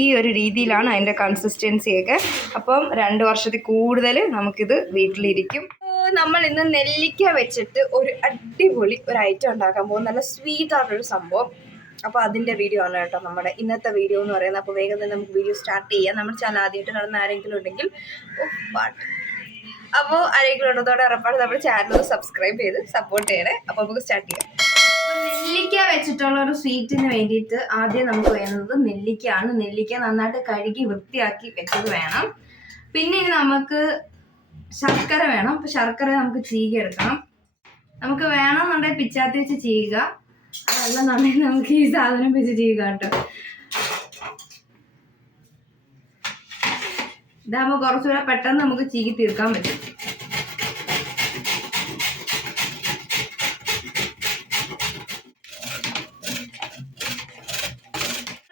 ഈ ഒരു രീതിയിലാണ് അതിൻ്റെ കൺസിസ്റ്റൻസിയൊക്കെ. അപ്പം 2 വർഷത്തിൽ കൂടുതൽ നമുക്കിത് വീട്ടിലിരിക്കും. നമ്മൾ ഇന്ന് നെല്ലിക്ക വെച്ചിട്ട് ഒരു അടിപൊളി ഒരു ഐറ്റം ഉണ്ടാക്കാൻ പോകും. നല്ല സ്വീറ്റായിട്ടൊരു സംഭവം. അപ്പോൾ അതിൻ്റെ വീഡിയോ ആണ് കേട്ടോ നമ്മുടെ ഇന്നത്തെ വീഡിയോ എന്ന് പറയുന്നത്. അപ്പോൾ വേഗം തന്നെ നമുക്ക് വീഡിയോ സ്റ്റാർട്ട് ചെയ്യാം. നമ്മുടെ ചാനൽ ആദ്യമായിട്ട് നടന്ന ആരെങ്കിലും ഉണ്ടെങ്കിൽ അപ്പോൾ ആരെങ്കിലും ഉള്ളതോടെ ഉറപ്പാണ് നമ്മുടെ ചാനൽ സബ്സ്ക്രൈബ് ചെയ്ത് സപ്പോർട്ട് ചെയ്യണേ. അപ്പോൾ നമുക്ക് സ്റ്റാർട്ട് ചെയ്യാം. നെല്ലിക്ക വെച്ചിട്ടുള്ള ഒരു സ്വീറ്റിന് വേണ്ടിയിട്ട് ആദ്യം നമുക്ക് വേണ്ടത് നെല്ലിക്കയാണ്. നെല്ലിക്ക നന്നായിട്ട് കഴുകി വൃത്തിയാക്കി വെച്ചത് വേണം. പിന്നെ നമുക്ക് ശർക്കര വേണം. അപ്പം ശർക്കര നമുക്ക് ചീകിയെടുക്കണം. നമുക്ക് വേണമെന്നുണ്ടെങ്കിൽ പിച്ചാത്തി വെച്ച് ചെയ്യുക, അതല്ലെന്നുണ്ടെങ്കിൽ നമുക്ക് ഈ സാധനം വെച്ച് ചെയ്യുക കേട്ടോ. ഇതാകുമ്പോൾ കുറച്ചുകൂടെ പെട്ടെന്ന് നമുക്ക് ചീകി തീർക്കാൻ പറ്റും.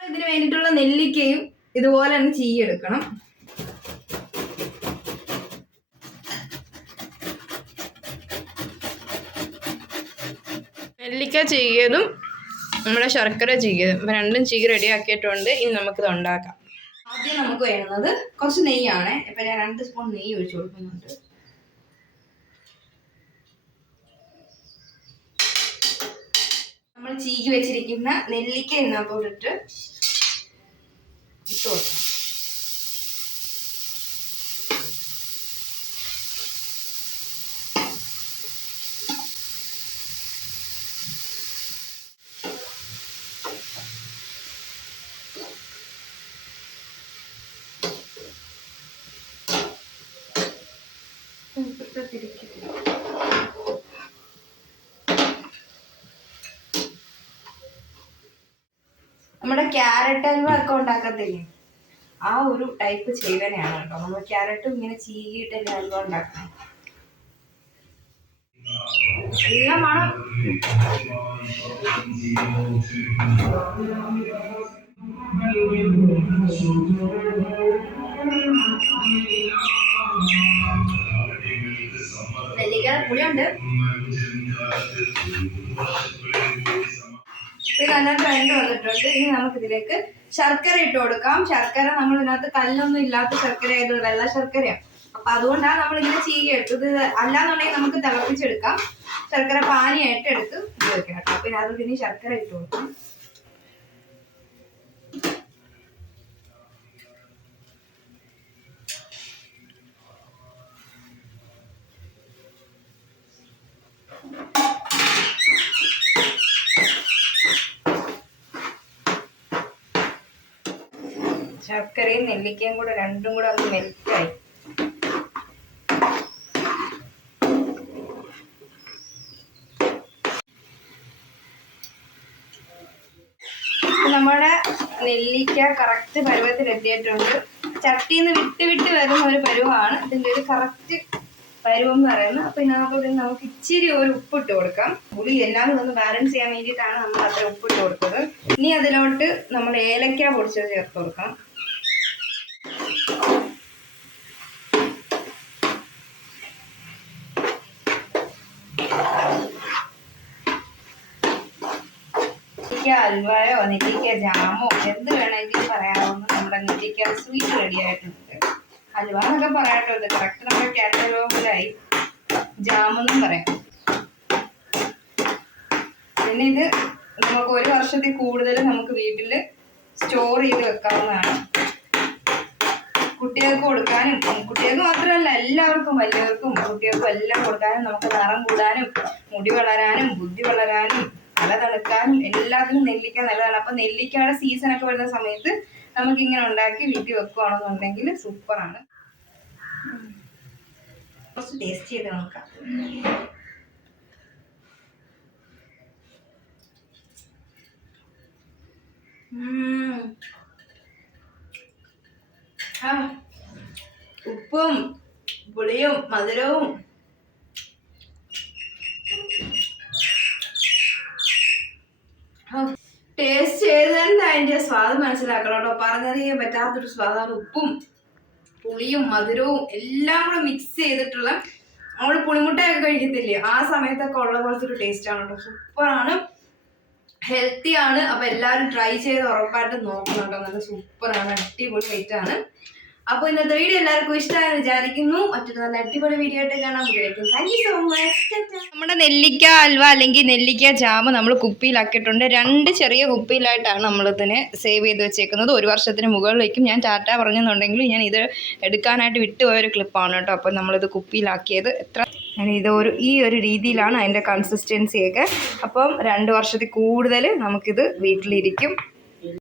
ഇതിന് വേണ്ടിയിട്ടുള്ള നെല്ലിക്കയും ഇതുപോലെ തന്നെ ചീകിയെടുക്കണം. നെല്ലിക്ക ചീകിയതും നമ്മുടെ ശർക്കര ചീകിയതും രണ്ടും ചീകി റെഡിയാക്കിയിട്ടുണ്ട്. ഇനി നമുക്കിത് ഉണ്ടാക്കാം. ആദ്യം നമുക്ക് വേണ്ടുന്നത് കുറച്ച് നെയ്യാണ്. ഇപ്പം ഞാൻ 2 സ്പൂൺ നെയ്യ് ഒഴിച്ചു കൊടുക്കുന്നുണ്ട്. നമ്മൾ ചീകി വെച്ചിരിക്കുന്ന നെല്ലിക്ക ഇതിനകത്തോട്ടിട്ട് ഇട്ട് കൊടുക്കണം. നമ്മുടെ ക്യാരറ്റ് ഹൽവ ഒക്കെ ഉണ്ടാക്കത്തില്ലേ, ആ ഒരു ടൈപ്പ് ചെയ്തനെയാണ് കേട്ടോ. നമ്മൾ ക്യാരറ്റും ഇങ്ങനെ ചീകിയിട്ടല്ലേ ഹൽവ ഉണ്ടാക്കണം. എല്ലാം വേണം. നെല്ലിക്ക പുളിയുണ്ട്. ഇത് നന്നായിട്ട് വെന്ത് വന്നിട്ടുണ്ട്. ഇനി നമുക്കിതിലേക്ക് ശർക്കര ഇട്ട് കൊടുക്കാം. ശർക്കര നമ്മൾ ഇതിനകത്ത് കല്ലൊന്നും ഇല്ലാത്ത ശർക്കര ആയതുകൊണ്ട് വെള്ള ശർക്കരയാണ്. അപ്പൊ അതുകൊണ്ടാണ് നമ്മളിങ്ങനെ ചീകി എടുത്തത്. അല്ലാന്നുണ്ടെങ്കിൽ നമുക്ക് തിളപ്പിച്ചെടുക്കാം. ശർക്കര പാനിയായിട്ട് എടുത്ത് ഉപയോഗിക്കാം കേട്ടോ. പിന്നെ അത് ഇനി ശർക്കര ഇട്ട് കൊടുക്കാം. ശർക്കരയും നെല്ലിക്കയും കൂടെ രണ്ടും കൂടെ ഒന്ന് മെൽറ്റായി. നമ്മുടെ നെല്ലിക്ക കറക്റ്റ് പരുവത്തിൽ എത്തിയിട്ടുണ്ട്. ചട്ടിന്ന് വിട്ട് വരുന്ന ഒരു പരുവമാണ് ഇതിൻ്റെ ഒരു കറക്റ്റ് പരുവം എന്ന് പറയുന്നത്. അപ്പൊ ഇതിനകത്തോടെ നമുക്ക് ഇച്ചിരി ഒരു ഉപ്പിട്ട് കൊടുക്കാം. പുളി എല്ലാം ഒന്ന് ബാലൻസ് ചെയ്യാൻ വേണ്ടിയിട്ടാണ് നമ്മൾ അത്ര ഉപ്പിട്ട് കൊടുത്തത്. ഇനി അതിലോട്ട് നമ്മൾ ഏലക്ക പൊടിച്ചത് ചേർത്ത് കൊടുക്കാം. ഹൽവയോ നെല്ലിക്ക ജാമോ എന്ത് വേണമെങ്കിലും പറയാവുന്ന നമ്മുടെ നെല്ലിക്ക സ്വീറ്റ് റെഡി ആയിട്ടുണ്ട്. ഹൽവ എന്നൊക്കെ പറയാട്ടോ. ഇത് കറക്റ്റ് നമ്മുടെ കാറ്റലോഗിലായി. ജാമെന്നും പറയാം. പിന്നെ ഇത് നമുക്ക് 1 വർഷത്തിൽ കൂടുതൽ നമുക്ക് വീട്ടിൽ സ്റ്റോർ ചെയ്ത് വെക്കാവുന്നതാണ്. കുട്ടികൾക്ക് കൊടുക്കാനും, കുട്ടികൾക്ക് മാത്രമല്ല എല്ലാവർക്കും, വലിയവർക്കും കുട്ടികൾക്കും എല്ലാം കൊടുക്കാനും, നമുക്ക് നിറം കൂടാനും, മുടി വളരാനും, ബുദ്ധി വളരാനും, തല തണുക്കാനും എല്ലാത്തിനും നെല്ലിക്ക നല്ലതാണ്. അപ്പൊ നെല്ലിക്കയുടെ സീസൺ ഒക്കെ വരുന്ന സമയത്ത് നമുക്ക് ഇങ്ങനെ ഉണ്ടാക്കി വീട്ടിൽ വെക്കുകയാണെന്നുണ്ടെങ്കിൽ സൂപ്പറാണ്. കുറച്ച് ടേസ്റ്റ് ചെയ്ത് നോക്കാം. ഉപ്പും പുളിയും മധുരവും ടേസ്റ്റ് ചെയ്തതിന്റെ അതിന്റെ സ്വാദ് മനസ്സിലാക്കണം കേട്ടോ. പറഞ്ഞറിയാൻ പറ്റാത്തൊരു സ്വാദാണ്. ഉപ്പും പുളിയും മധുരവും എല്ലാം കൂടെ മിക്സ് ചെയ്തിട്ടുള്ള, നമ്മൾ പുളിമുട്ടയൊക്കെ കഴിക്കത്തില്ലേ ആ സമയത്തൊക്കെ ഉള്ള പോലത്തെ ഒരു ടേസ്റ്റ് ആണ് കേട്ടോ. സൂപ്പറാണ്. ഹെൽത്തിയാണ്. അപ്പോൾ എല്ലാവരും ട്രൈ ചെയ്ത് ഉറപ്പായിട്ട് നോക്കുന്നുണ്ടോ. നല്ല സൂപ്പറാണ്, അടിപൊളി ഐറ്റാണ്. അപ്പോൾ ഇന്നത്തെ വീഡിയോ എല്ലാവർക്കും ഇഷ്ടമായെന്ന് വിചാരിക്കുന്നു. മറ്റൊരു നല്ല അടിപൊളി വീഡിയോ ആയിട്ട് കാണാൻ വിചാരിക്കും. Thank you so much. നമ്മുടെ നെല്ലിക്ക ഹൽവ അല്ലെങ്കിൽ നെല്ലിക്ക ജാമ് നമ്മൾ കുപ്പിയിലാക്കിയിട്ടുണ്ട്. 2 ചെറിയ കുപ്പിയിലായിട്ടാണ് നമ്മളിതിനെ സേവ് ചെയ്ത് വെച്ചേക്കുന്നത്. 1 വർഷത്തിന് മുകളിലേക്കും. ഞാൻ ടാറ്റ പറഞ്ഞെന്നുണ്ടെങ്കിൽ ഞാൻ ഇത് എടുക്കാനായിട്ട് വിട്ടുപോയൊരു ക്ലിപ്പാണ് കേട്ടോ. അപ്പോൾ നമ്മളിത് കുപ്പിയിലാക്കിയത് ഈ ഒരു രീതിയിലാണ് അതിൻ്റെ കൺസിസ്റ്റൻസിയൊക്കെ. അപ്പം 2 വർഷത്തിൽ കൂടുതൽ നമുക്കിത് വീട്ടിലിരിക്കും.